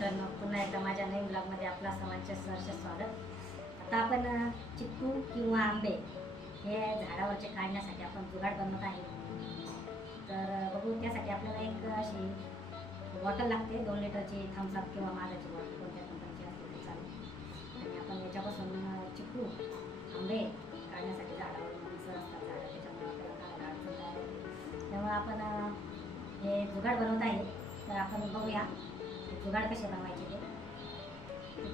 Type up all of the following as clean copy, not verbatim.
मित्रांनो, पुन्हा एकदा माझ्या नवीन ब्लॉगमध्ये आपला सर्वांचे सहर्ष स्वागत. आता आपण चिक्कू किंवा आंबे हे झाडावरचे काढण्यासाठी आपण जुगाड बनवत आहे. तर बघू, त्यासाठी आपल्याला एक अशी बॉटल लागते 2 लिटरची, थम्सअप किंवा माझाची बॉटल, कोणत्या कंपनीची असते तरी चालेल. आणि आपण याच्यापासून चिक्कू आंबे काढण्यासाठी झाडावर सर असतात झाडं, त्याच्यामुळे आपल्याला काढायला अडचण आहे. त्यामुळे आपण हे जुगाड बनवत आहे. तर आपण बघूया जुगाड कसे बनवायचे ते.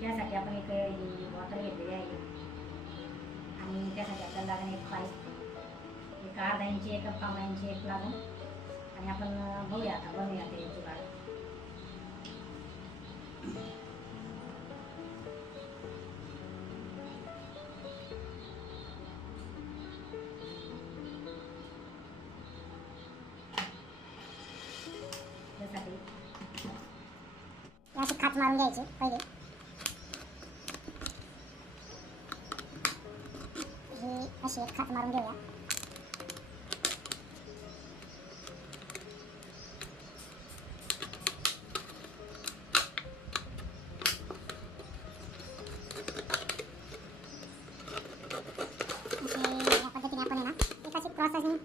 त्यासाठी आपण एक ही बॉटल घेतलेली आहे आणि त्यासाठी आपल्याला लागेल एक पाईप, एक अर्धा इंची, एक पाऊण इंची एक लागून. आणि आपण बघूया आता बनवूया ते जुगाड. त्यासाठी अशी खाच मारून घ्यायची पहिले. ही अशी एक खाच मारून घेऊया. या पद्धतीने आपण आहे ना एक अशी प्रोसेसने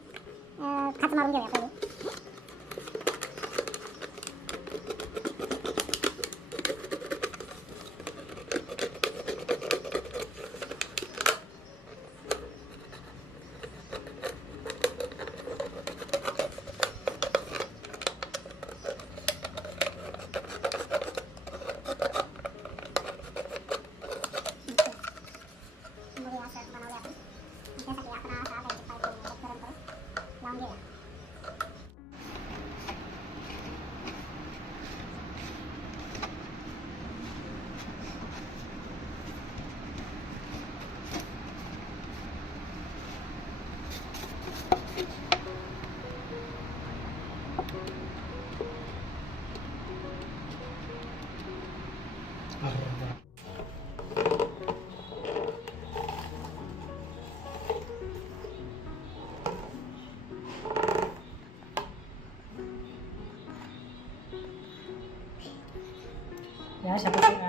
खाच मारून घेऊया पहिले.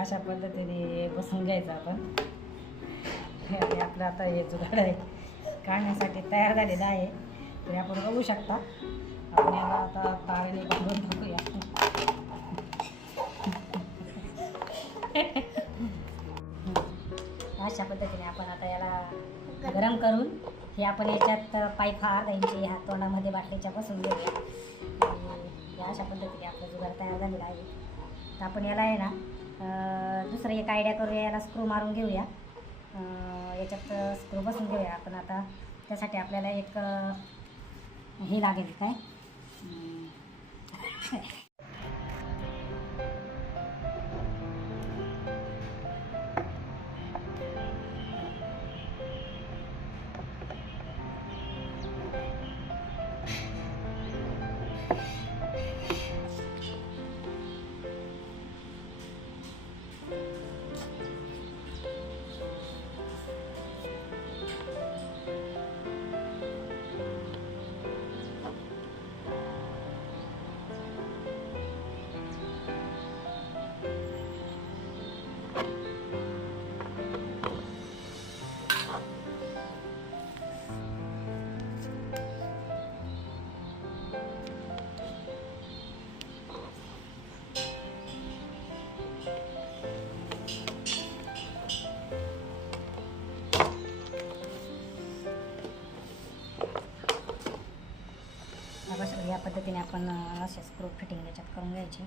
अशा पद्धतीने बसून घ्यायचं आपण. आणि आपलं आता हे जुगाड आहे काढण्यासाठी तयार झालेलं आहे. तर आपण बघू शकता. आपण याला आता तारेने बांधून टाकूया. अशा पद्धतीने आपण आता याला गरम करून हे आपण याच्यात पाईप हा अर्धा इंची ह्या तोंडामध्ये बाटलीच्या बसून घेऊया. आणि अशा पद्धतीने आपला जुगाड तयार झालेला आहे. तर आपण याला आहे ना दुसरं एक आयडिया करूया. याला स्क्रू मारून घेऊया. याच्यात स्क्रू बसून घेऊया आपण. आता त्यासाठी आपल्याला एक हे लागेल काय या पद्धतीने आपण असे स्क्रू फिटिंग याच्यात करून घ्यायचे.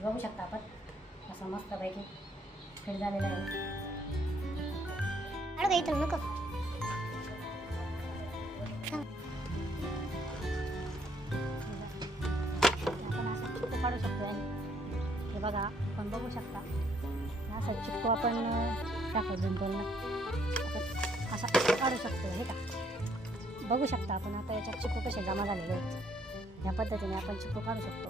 हे बघू शकता आपण असं मस्तपैकी फिट झालेलं आहे. काढू का इथून नको आपण असं चिक्कू काढू शकतो आणि हे बघा आपण बघू शकता असं चिक्कू आपण दाखवून दोन आपण असा काढू शकतो हे का बघू शकता आपण. आता याच्यात चिक्कू कसे जमा झालेले आहेत या पद्धतीने आपण चिक्कू काढू शकतो.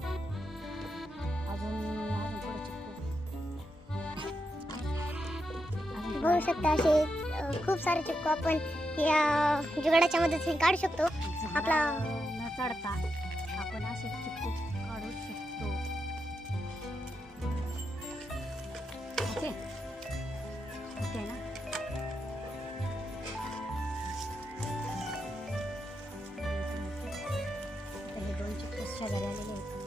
अजून अजून थोडं चिक्कू बघू शकता असे खूप सारे चिक्कू आपण या जुगाडाच्या मदतीने काढू शकतो. आपला न चढता आपण असे चिक्कू काढू शकतो. ओके ओके ना. आता हे दोन चिक्कू शेजारी आलेले आहेत.